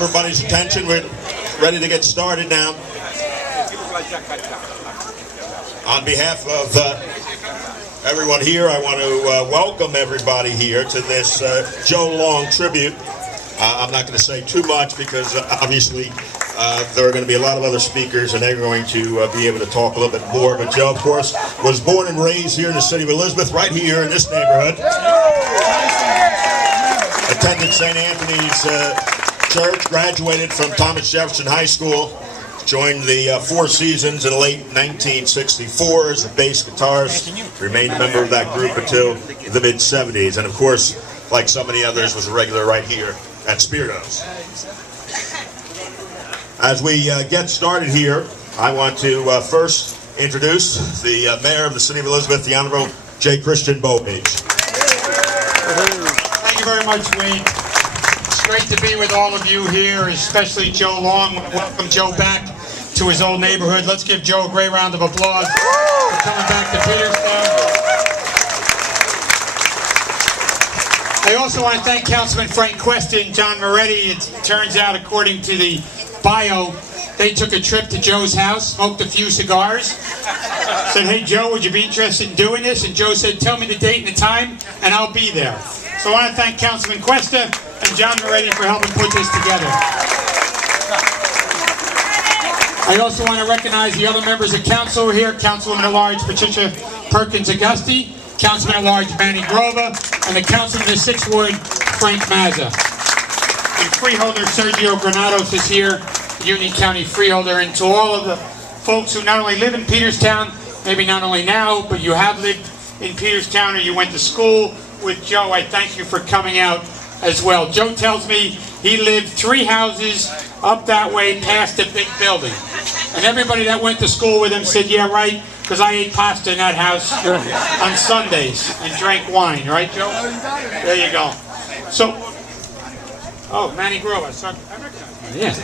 Everybody's attention. We're ready to get started now. On behalf of everyone here, I want to welcome everybody here to this Joe Long tribute. I'm not going to say too much because obviously there are going to be a lot of other speakers and they're going to be able to talk a little bit more. But Joe, of course, was born and raised here in the city of Elizabeth, right here in this neighborhood. Attended St. Anthony's Church, graduated from Thomas Jefferson High School, joined the Four Seasons in late 1964 as a bass guitarist, remained a member of that group until the mid-70s, and of course, like so many others, was a regular right here at Spiritos. As we get started here, I want to first introduce the Mayor of the City of Elizabeth, the Honorable J. Christian Beaupage. Thank you very much, Wayne. Great to be with all of you here, especially Joe Long. Welcome Joe back to his old neighborhood. Let's give Joe a great round of applause for coming back to Peterstown. I also want to thank Councilman Frank Cuesta and John Moretti. It turns out, according to the bio, they took a trip to Joe's house, smoked a few cigars, said, "Hey Joe, would you be interested in doing this?" And Joe said, "Tell me the date and the time, and I'll be there." So I want to thank Councilman Cuesta and John Moretti for helping put this together. I also want to recognize the other members of council here, Councilwoman-at-Large Patricia Perkins-Augusti, Councilman-at-Large Manny Grova, and the Councilman of the 6th Ward, Frank Mazza. And Freeholder Sergio Granados is here, Union County Freeholder, and to all of the folks who not only live in Peterstown, maybe not only now, but you have lived in Peterstown or you went to school with Joe, I thank you for coming out as well. Joe tells me he lived 3 houses up that way past the big building. And everybody that went to school with him said, "Yeah, right, because I ate pasta in that house on Sundays and drank wine." Right, Joe? There you go. So, oh, Manny Grova. So, yeah.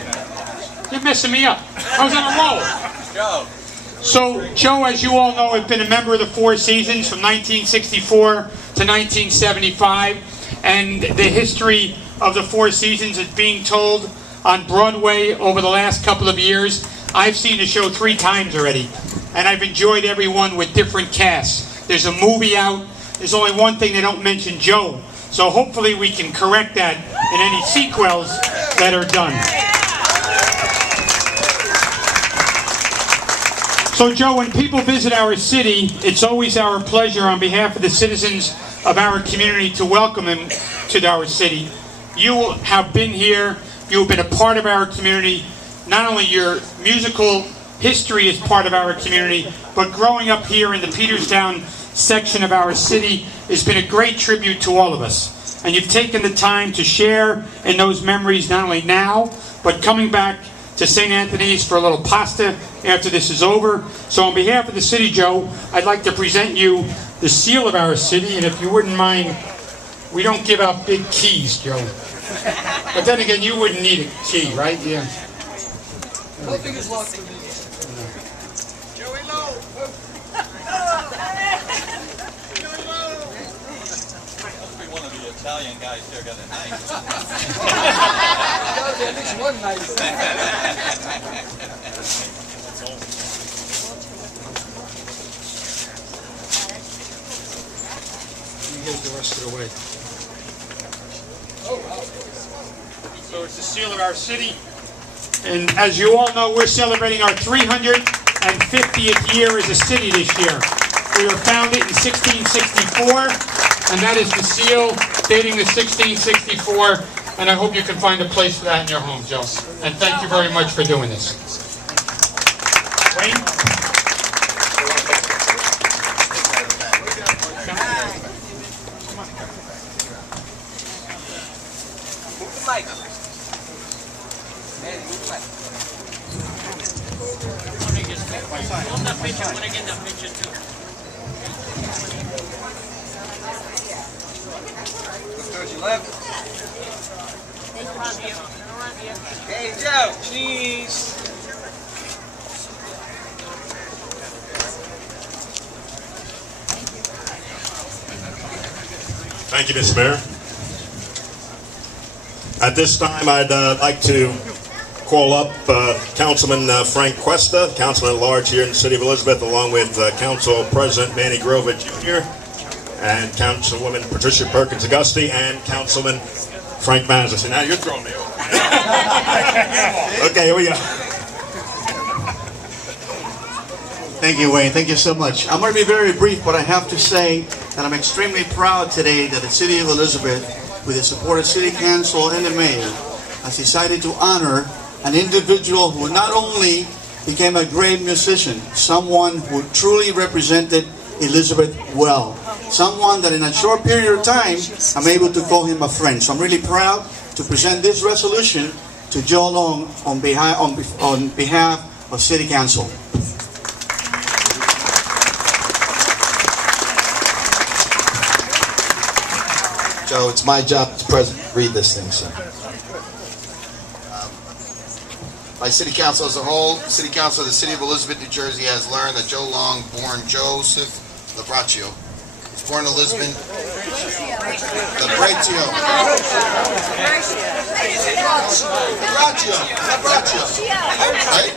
You're messing me up. I was on a roll. Joe. So, Joe, as you all know, has been a member of the Four Seasons from 1964 to 1975. And the history of the Four Seasons is being told on Broadway over the last couple of years. I've seen the show 3 times already, and I've enjoyed every one with different casts. There's a movie out. There's only one thing they don't mention, Joe. So hopefully we can correct that in any sequels that are done. So Joe, when people visit our city, it's always our pleasure on behalf of the citizens of our community to welcome them to our city. You have been here, you've been a part of our community. Not only your musical history is part of our community, but growing up here in the Peterstown section of our city has been a great tribute to all of us. And you've taken the time to share in those memories not only now, but coming back to St. Anthony's for a little pasta after this is over. So on behalf of the city, Joe, I'd like to present you the seal of our city, and if you wouldn't mind, we don't give out big keys, Joe. But then again, you wouldn't need a key, right? Yeah. Nothing is locked for me. Joey Lowe. One of the Italian guys there got a knife. Gotta be at least one night. You give the rest of the way. Oh, wow. So it's the seal of our city. And as you all know, we're celebrating our 350th year as a city this year. We were founded in 1664, and that is the seal dating to 1664. And I hope you can find a place for that in your home, Joe. And thank you very much for doing this. Wayne? Towards your left. Hey, Joe, cheese. Thank you, Mr. Mayor. At this time, I'd like to call up Councilman Frank Cuesta, Councilman at Large here in the City of Elizabeth, along with Council President Manny Grover Jr., and Councilwoman Patricia Perkins Auguste, and Councilman Frank Mazza. So now you're throwing me over. Okay, here we go. Thank you, Wayne. Thank you so much. I'm going to be very brief, but I have to say that I'm extremely proud today that the City of Elizabeth, with the support of City Council and the Mayor, has decided to honor an individual who not only became a great musician, someone who truly represented Elizabeth well, someone that in a short period of time, I'm able to call him a friend. So I'm really proud to present this resolution to Joe Long on behalf of City Council. Joe, it's my job as president to read this thing, sir. By City Council as a whole, City Council of the City of Elizabeth, New Jersey has learned that Joe Long, born Joseph Labraccio, was born in Elizabeth. Labraccio. Right?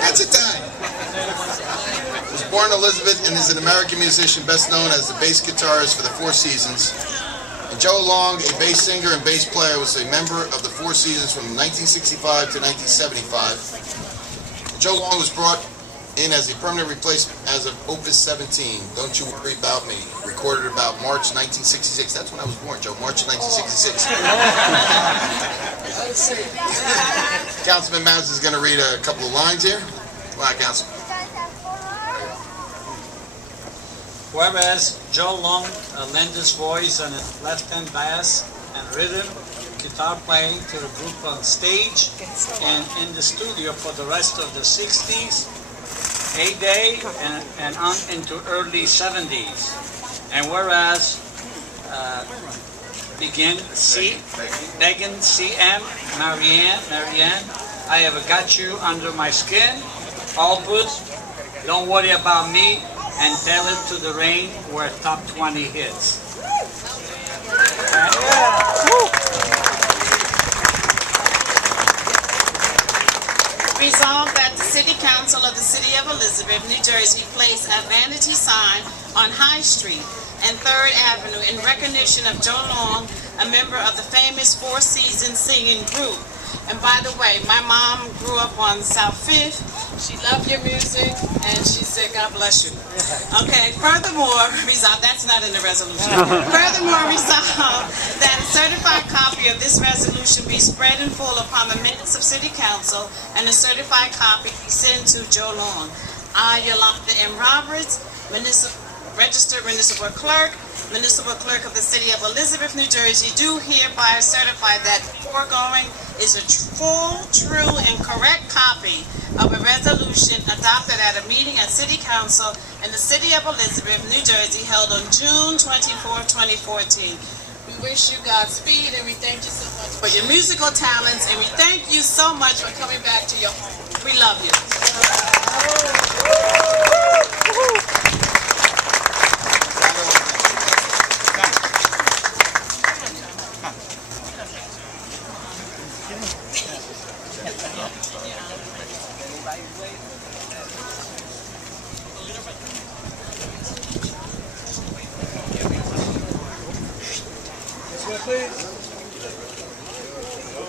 That's Italian. Was born in Elizabeth and is an American musician best known as the bass guitarist for the Four Seasons. And Joe Long, a bass singer and bass player, was a member of the Four Seasons from 1965 to 1975. And Joe Long was brought in as a permanent replacement as of Opus 17, Don't You Worry About Me, recorded about March 1966. That's when I was born, Joe, March 1966. Councilman Mazza is going to read a couple of lines here. Come on, Councilman. Whereas Joe Long lent his voice and his left-hand bass and rhythm guitar playing to the group on stage and in the studio for the rest of the 60s, heyday, and on into early 70s. And whereas Megan C.M. Marianne, I have got you under my skin, all put, don't worry about me, and Tell It to the Rain were top 20 hits. Resolved that the City Council of the City of Elizabeth, New Jersey, place a vanity sign on High Street and 3rd Avenue in recognition of Joe Long, a member of the famous Four Seasons singing group. And by the way, my mom grew up on South 5th. She loved your music, and she said, God bless you. Okay, furthermore, resolved, that's not in the resolution. Furthermore, resolved that a certified copy of this resolution be spread in full upon the minutes of City Council, and a certified copy be sent to Joe Long. I, Yolanda M. Roberts, Registered Municipal Clerk, Municipal Clerk of the City of Elizabeth, New Jersey, do hereby certify that the foregoing is a full, true, and correct copy of a resolution adopted at a meeting at City Council in the City of Elizabeth, New Jersey, held on June 24, 2014. We wish you Godspeed, and we thank you so much for your musical talents, and we thank you so much for coming back to your home. We love you.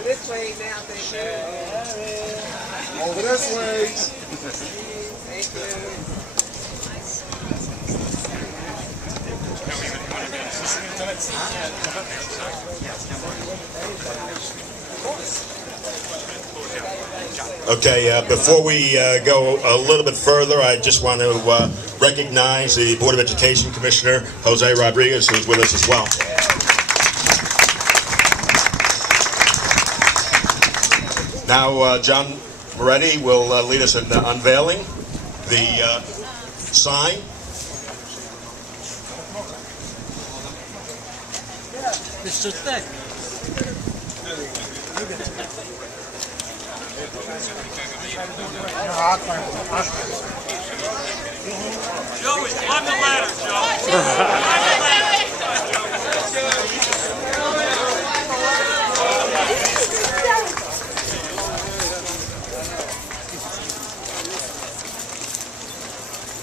This way now, thank you. Over this way. Thank you. Okay, before we go a little bit further, I just want to recognize the Board of Education Commissioner, Jose Rodriguez, who's with us as well. Now, John Moretti will lead us in unveiling the sign. Mr. Thick. Joey, climb the ladder,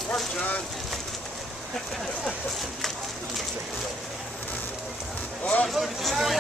Work, John. Oh,